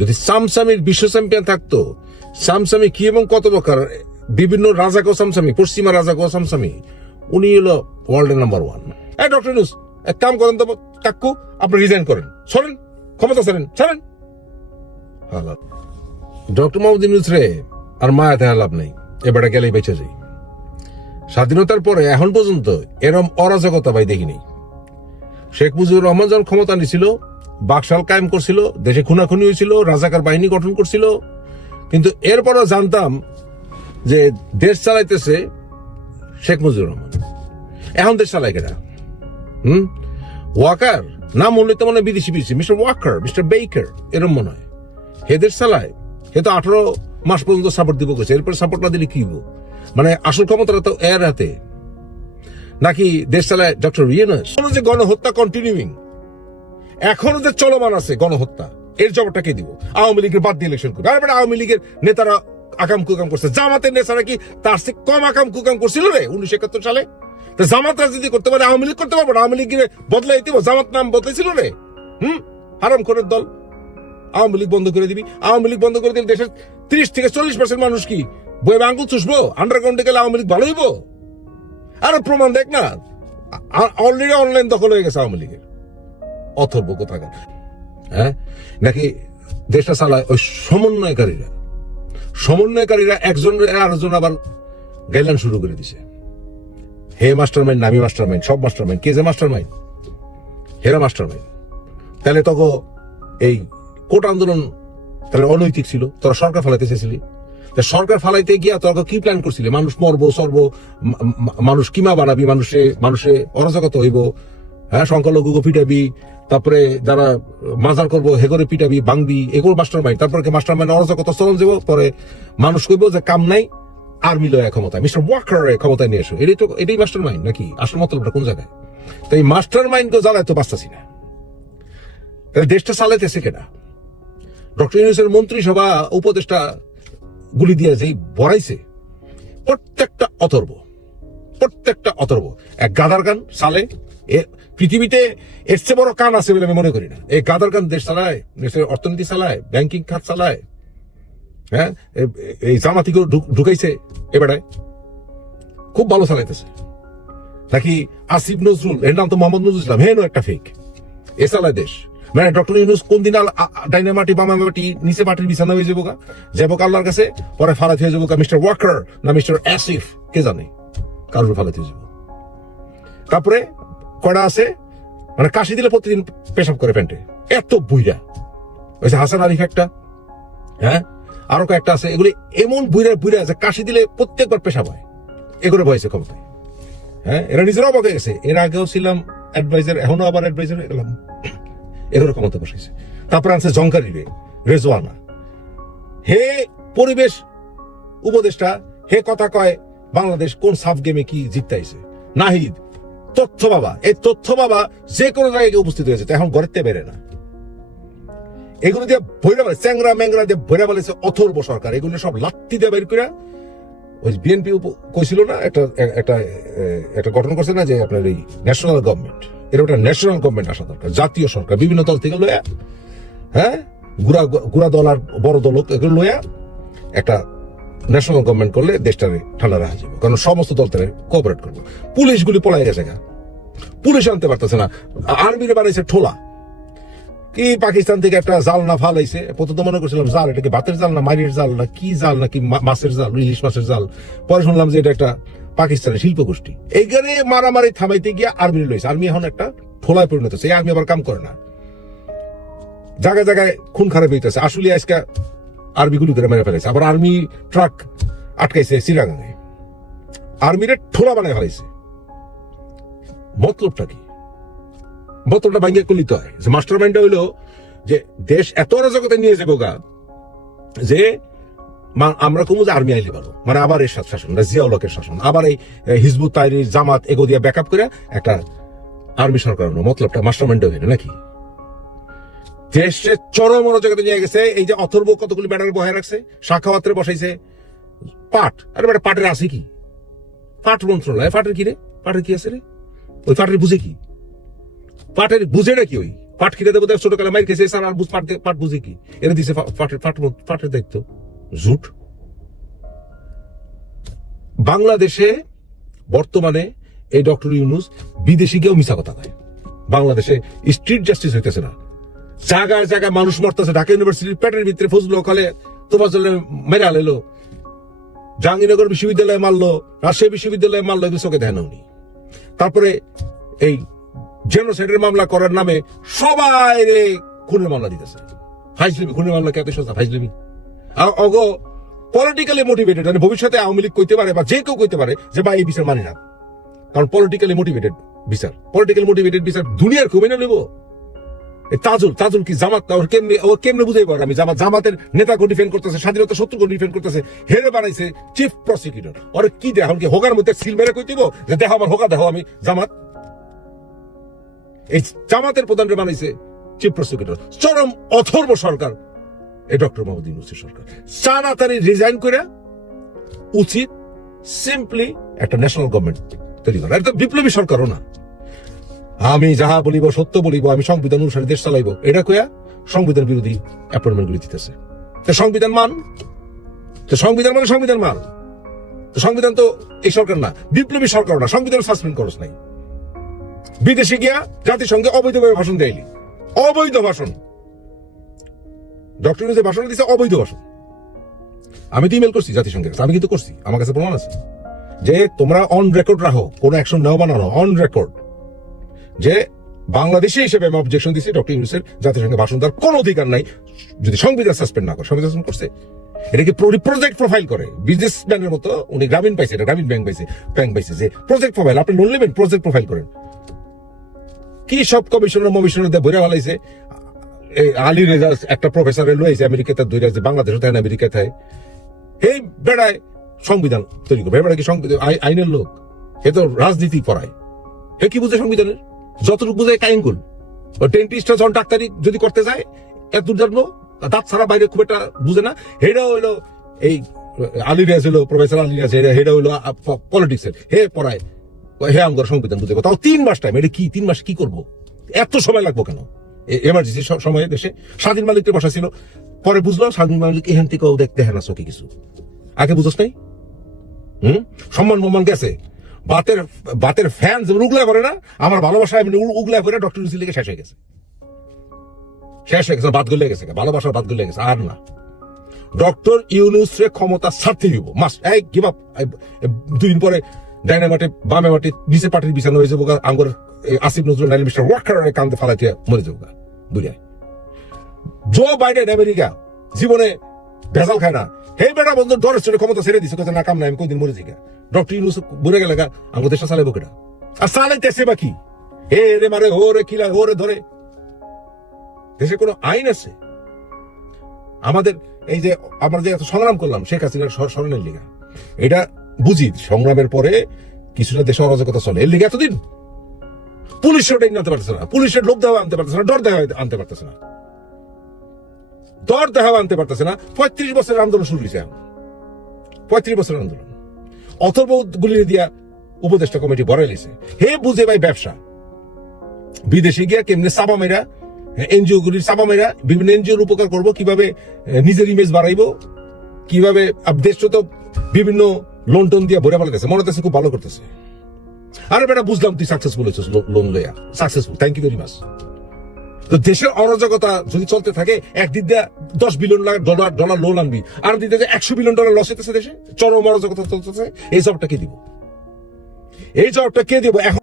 যদি সামসামির বিশ্ব চ্যাম্পিয়ন থাকতো, সামসামি কি এবং কত প্রকার বিভিন্ন রাজাকো সামসামি, পশ্চিমা রাজাকো সামসামি, উনি হলো ওয়ার্ল্ডের নাম্বার 1। ডক্টর ইউনূস এক কাম করেন তো কাকু, আপনি রিজাইন করেন, সরেন, ক্ষমতা ছাড়েন। ডক্টর মোহাম্মদ ইউনূস রে আর মায়া দেয়া লাভ নেই, এবারে গেলেই বেঁচে যাই। স্বাধীনতার পরে এখন পর্যন্ত এরম অরাজকতা ভাই দেখিনি। শেখ মুজিবুর রহমান যখন ক্ষমতা নিছিল, বাকশাল কায়েম করছিল, দেশে খুনাখুনি হয়েছিল, রাজাকার বাহিনী গঠন করছিল, কিন্তু এরপরও জানতাম যে দেশ চালাইতেছে শেখ মুজিবুর রহমান। এখন দেশ চালাই কেনা ওয়াকার নাম মনে তো মনে বিদেশি মিস্টার ওয়াকার, মিস্টার বেকার, এরম মনে হয় হে দেশ চালায়। হে তো 18 মাস পর্যন্ত সাপোর্ট দিব গেছে, এরপর সাপোর্ট না দিলে কি হবো? মানে আসল ক্ষমতাটা তো এর হাতে, নাকি দেশ চালায় ডক্টর ইউনূস? যে গণহত্যা কন্টিনিউইং, এখনো যে চলমান আছে গণহত্যা, এর জবাবটা কে দিব? আওয়ামী লীগের বাদ দিয়ে ইলেকশন করবে। আর আওয়ামী লীগের নেতারা আকাম কুকাম করছে, জামাতের নেতারা কি তার চেয়ে কম আকাম কুকাম করছিল রে 1971 সালে? জামাত রাজনীতি করতে পারে, আওয়ামী লীগ করতে পারবো না? আওয়ামী লীগের বদলাই দিব, জামাত নাম বদলাইছিল রে। হারাম খোরের দল। আওয়ামী লীগ বন্ধ করে দিবি। আওয়ামী লীগ বন্ধ করে দিলে দেশের 30 থেকে 40% মানুষ কি বইয়ে আঙ্গুল চুষবো? আন্ডারগ্রাউন্ডে গেলে আওয়ামী লীগ ভালো হইব? আরো প্রমাণ দেখ না, অলরেডি অনলাইন দখল হয়ে গেছে আওয়ামী লীগের। অথর্ব কোথাকার। হ্যাঁ, নাকি দেশটা চালায় ওই সমন্বয়কারীরা একজন আরেকজন আবার গাইলান শুরু করে দিছে। হে মাস্টার মাইন্ড, নামি মাস্টার মাইন্ড, সব মাস্টার মাইন্ড। কে যে মাস্টার মাইন্ড? হেরা মাস্টার মাইন্ড। তাহলে তখন এই কোটা আন্দোলন তাহলে অনৈতিক ছিল? তোরা সরকার ফালাইতে চেয়েছিলি, সরকার ফালাইতে গিয়া তোরা কি প্ল্যান করছিলি? মানুষ মরবো, সরবো, মানুষ কিমা বানাবি, মানুষে অরাজকতা হইব, হ্যাঁ, সংখ্যালঘু পিটাবি, তারপরে যারা মাজার করবো হেগরে পিটাবি, ভাঙবি, এগুলো মাস্টার মাইন্ড। তারপরে মাস্টার মাইন্ড অরাজকতা চলন যাব, পরে মানুষ কইব যে কাম নাই, আর্মি লয় ক্ষমতায়, মিস্টার ওয়াকার ক্ষমতায় নিয়ে এসো। এটাই মাস্টার মাইন্ড নাকি? আসল মতলবটা কোন জায়গায়? তো এই মাস্টার মাইন্ড তো জ্বালায় তো বাঁচতাছি না। তাহলে দেশটা চালাইতেছে কেনা? ডক্টর ইউনূসের মন্ত্রিসভা উপদেষ্টা গুলি দিয়ে যেই বড়াইছে, প্রত্যেকটা অথর্ব এক গাদার গান সালে। পৃথিবীতে এর চেয়ে বড় কান আছে বলে আমি মনে করি না। এই গাদার গান দেশ চালায়, দেশের অর্থনীতি চালায়, ব্যাংকিং খাত চালায়। হ্যাঁ, এই জামাতিকে ঢুকাইছে এবারে, খুব ভালো চালাইতেছে। নাকি আসিফ নজরুল, এর নাম তো মোহাম্মদ নজরুল ইসলাম, হেন একটা ফেক, এ চালায় দেশ। মানে ডক্টর ইউনূস কোন দিন ডাইনা মাটি বামা মাটি নিচে মাটির বিছানা হয়ে যাবো আল্লাহর কাছে, পরে ফালাত হয়ে যাবো মিস্টার ওয়াকার না মিস্টার আসিফ, কে জানে কারোর ফালাত হয়ে যাবো। তারপরে কড়া আছে, মানে কাশি দিলে প্রতিদিন পেশাব করে প্যান্টে, এত বুইরা। ওই যে হাসান আরিফ একটা, হ্যাঁ, আরো কয়েকটা আছে, এগুলি এমন বুইরা আছে কাশি দিলে প্রত্যেকবার পেশাব হয়। এগুলো বয়েছে ক্ষমতায়। হ্যাঁ, এরা নিজেরা অবাক হয়ে গেছে। এর আগেও ছিলাম অ্যাডভাইজার, এখনো আবার অ্যাডভাইজার হয়ে গেলাম। এগুলো ক্ষমতা বসাইছে। তারপরে আনছে জঙ্কারি রেজওয়ানা, হে পরিবেশ উপদেষ্টা, হে কথা কয় বাংলাদেশ কোন সাফ গেমে কি জিততাইছে। নাহিদ তথ্য বাবা, এই তথ্য বাবা যে কোনো জায়গায় উপস্থিত হয়েছে, এখন ঘরের তে বেড়ে না। এগুলো দিয়ে ভৈরা বলে, চ্যাংরা ম্যাংরা দিয়ে ভৈরা বলেছে অথর্ব সরকার। এগুলো সব লাত্তি দিয়ে বের করে ওই বিএনপি কইছিল না, একটা গঠন করছে না যে আপনার এই ন্যাশনাল গভর্নমেন্ট, এর একটা ন্যাশনাল গভর্নমেন্ট আসা দরকার, জাতীয় সরকার, বিভিন্ন দল থেকে লয়া, হ্যাঁ, গুড়া দল আর বড় দল এগুলো লয়া একটা ন্যাশনাল গভর্নমেন্ট করলে দেশটারে ঠান্ডা রাখা যাবে। কারণ সমস্ত দল তারা কোঅপারেট করবো। পুলিশগুলি পলাই গেছে, পুলিশ আনতে পারতেছে না, আর্মিরে বানাইছে ঠোলা। কি পাকিস্তান থেকে একটা জাল না ফালাইছে, প্রথম মনে করছিলাম জাল, এটা কি ভাতের জাল না মারির জাল না কি জাল নাকি মাছের জাল, ইলিশ মাছের জাল। পরে শুনলাম যে এটা একটা পাকিস্তানের শিল্প গোষ্ঠী। এইখানে মারামারি থামাইতে গিয়ে আর্মি লইছে। আর্মি এখন একটা ঠোলায় পরিণত হচ্ছে। এই আর্মি আবার কাম করে না, জায়গায় জায়গায় খুন খারাপ হইতেছে। আসলে আজকে আর্মি গুলি করে মেরে ফেলেছে। আবার আর্মি ট্রাক আটকাইছে চিরাগাঙে, আর্মিরে ঠোলা বানায় ফেলাইছে। মতলবটা কি? মতলবটা ভাঙ্গিয়ে করলিতে হয় যে মাস্টার মাইন্ডটা হইলো যে দেশ এত অরাজকতা নিয়ে যাবো গা যে আমরা কমু যে আর্মি আইলে ভালো, মানে আবার এর শাসন, জিয়াউলকের শাসন, আবার এই হিজবুত তাহরির জামাত এগো দিয়ে ব্যাকআপ করে একটা আর্মি সরকার। মতলবটা মাস্টার মাইন্ডটা হইলো নাকি? দেশের চরম অরাজকতা নিয়ে গেছে। এই যে অথর্ব কতগুলি ব্যানার বহায় রাখছে, শাখাওয়াত্রে বসাইছে পাট। আরে বেটা পাটের আছে কি? পাট মন্ত্রণালয়, পাটের কি রে? পাটের কি আছে রে? ওই পাটের বুঝে কি? পাটের বুঝেটা কি? ওই পাট কিনে দেবো ছোট কালে মাইর খেয়েছে আর বুঝ পাট বুঝি কি এরা দিছে পাটের দায়িত্ব জুট। বাংলাদেশে বর্তমানে এই ডক্টর ইউনূস বিদেশি গিয়েও মিছা কথা কয়। বাংলাদেশে স্ট্রিট জাস্টিস হইতেছে না, জায়গায় জায়গায় মানুষ মরতেছে। ঢাকা ইউনিভার্সিটির পেটের ভিতরে ফজলু কালে তোমার জন্য মেরে আলেলো, জাহাঙ্গীরনগর বিশ্ববিদ্যালয়ে মারলো, রাজশাহী বিশ্ববিদ্যালয়ে মারলো, এগুলো চোখে দেখেন উনি। তারপরে এই জেনোসাইডের মামলা করার নামে সবাই খুনের মামলা দিতেছে। ফাইজলিমি, খুনের মামলা কে এত সোজা? ফাইজলিমি অগ পলিটিক্যালি মোটিভেটেড, মানে ভবিষ্যতে আওয়ামী লীগ কইতে পারে বা যে কেউ কইতে পারে যে বা এই বিচার মানি না, কারণ পলিটিক্যালি মোটিভেটেড বিচার। পলিটিক্যাল মোটিভেটেড বিচার দুনিয়ার খুবই না নেব। তাজুল কি জামাত ও কেমনে বুঝাই পারে? আমি জামাতের নেতাকে ডিফেন্ড করতেছে, স্বাধীনতা শত্রুকে ডিফেন্ড করতেছে, হেরে বানাইছে চিফ প্রসিকিউটর। ওর কি দেখ কি হোগার মধ্যে সিল মেরে কই দিব যে দেখো আমার হোগা, দেখো আমি জামাত। এই জামাতের প্রধানরে বানাইছে চিফ প্রসিকিউটর। চরম অথর্ব সরকার এই ডক্টর মোহাম্মদ ইউনূসের সরকার। তাড়াতাড়ি রিজাইন করে উচিত সিম্পলি একটা ন্যাশনাল গভর্নমেন্ট তৈরি করা। এটা বিপ্লবী সরকারও না, আমি যাহা বলিব সত্য বলিব, আমি সংবিধান অনুসারে দেশ চালাইব, এটা কয়া সংবিধান বিরোধী অ্যাপয়েন্টমেন্ট গুলি দিতেছে। সংবিধান মান, সংবিধান মানে সংবিধান মান। সংবিধান তো এই সরকার না, বিপ্লবী সরকার না, সংবিধান সাসপেন্ড করস নাই। বিদেশে গিয়া জাতিসংঘে অবৈধভাবে ভাষণ দেয়নি, অবৈধ ভাষণ। ডক্টর ইউনূস ভাষণ দিচ্ছে অবৈধ ভাষণ। আমি তো ইমেল করছি জাতিসংঘের কাছে, আমি কিন্তু করছি, আমার কাছে প্রমাণ আছে যে তোমরা অন রেকর্ড রাখো, কোন অ্যাকশন নাও বানানো অন রেকর্ড, যে বাংলাদেশি হিসেবে আমি অবজেকশন দিচ্ছি ডক্টর ইউনূসের জাতিসংঘে ভাষণ দেওয়ার কোনো অধিকার নাই যদি সংবিধান সাসপেন্ড না করে। সংবিধান সাসপেন্ড করছে, এটাকে প্রজেক্ট প্রোফাইল করে বিজনেসম্যানের মতো। উনি গ্রামীণ পাইছে, এটা গ্রামীণ ব্যাংক পাইছে যে প্রজেক্ট প্রোফাইল, আপনি লোন নেবেন প্রজেক্ট প্রোফাইল করেন। কি সব কমিশনার দিয়ে ভরে ফেলাইছে। আলী রেজা একটা প্রফেসরের লইছে আমেরিকাতে, দুই রাজ্যে বাংলাদেশও থাকে না, আমেরিকা থাকে। এই বেড়ায় সংবিধান তৈরি করবে, বেড়া কি সংবিধান আইনের লোক? এ তো রাজনীতি পড়ায়। হে কি বুঝে সংবিধানের? যতটুকু বুঝে কাইঙ্গুল। ডেন্টিস্টরা যখন ডাক্তারি যদি করতে যায় এত দূর জানবো, দাঁত ছাড়া বাইরে খুব একটা বুঝে না। হেটা হইলো এই আলী রেজ হইলো প্রফেসর আলী রেজ, হেটা হইলো পলিটিক্সের, হে পড়ায়, হে আমার সংবিধান বুঝে। তাও 3 মাস টাইম, এটা কি 3 মাস কি করবো? এত সময় লাগবো কেন? এমার্জেন্সি সময়ে দেশে স্বাধীন মালিকদের বসা ছিল, পরে বুঝলো স্বাধীন মালিক এখান থেকেও দেখতে হ্যাঁ না চোখে কিছু, আগে বুঝোস নাই। সম্মান গেছে। বাতের ফ্যান যেমন উগলা করে না, আমার ভালোবাসা এমনি উগলা করে ডক্টর ইউনূস লিগে শেষ হয়ে গেছে, বাদ গলে গেছে, ভালোবাসার বাদ গলে গেছে। আর না, ডক্টর ইউনূসের ক্ষমতা ছাড়তে দিব মাস্ট। এই গিভ আপ। 2 দিন পরে ডাইনামাটে বামে মাটি নিচে পাটির বিছানো হয়ে যাবো, আঙ্গর আসিফ নজরুল নাইল মিস্টার ওয়াকার কান্দে ফালাইতে মরে যাবো বুঝায়। জো বাইডেন আমেরিকা জীবনে ভেজাল খায় না, হে বেটা বন্ধু ডরের চলে ক্ষমতা ছেড়ে দিছে, না কাম নাই, আমি কোনদিন মরে যাই। ডক্টর ইউনূস বুড়ে গেলে আমার দেশটা চালাইবো কেটা? আর চালাইতেছে বা কি? হে রে মারে, হো রে খিলা, হো রে ধরে। দেশে কোনো আইন আছে? আমাদের এই যে আমরা যে এত সংগ্রাম করলাম শেখ হাসিনার স্মরণের লিগা, এটা বুঝি সংগ্রামের পরে কিছুটা দেশে অরাজকতা চলে, এর লিগে এতদিন পুলিশের ওটা আনতে পারতেছে না, পুলিশের লোক দেওয়া আনতে পারতেছে না, ডর দেওয়া আনতে পারতেছে না, 35 বছরের আন্দোলন শুরু হয়েছে। 35 বছরের আন্দোলন অথর্ব গুলি দিয়া উপদেষ্টা কমিটি বড়াই লেছে। হে বুঝে ভাই ব্যবসা, বিদেশে গিয়া কেমনে চাপা মেরা, এনজিও গুলির চাপা মেরা, বিভিন্ন এনজিওর উপকার করবো, কিভাবে নিজের ইমেজ বাড়াইবো, কিভাবে দেশ তো বিভিন্ন লোন টোন দিয়ে ভরে ফেলাতেছে, মনে হচ্ছে খুব ভালো করতেছে। আরে বেটা বুঝলাম তুই সাকসেসফুল হয়েছিস লোন লইয়া, successful, thank you very much. তো দেশের অরাজকতা যদি চলতে থাকে, একদিক দিয়ে $10 বিলিয়ন ডলার লোন আনবি, আর দিক দিয়ে $100 বিলিয়ন লস হইতেছে দেশে, চরম অরাজকতা চলতেছে। এই জবটা কে দিব? এখন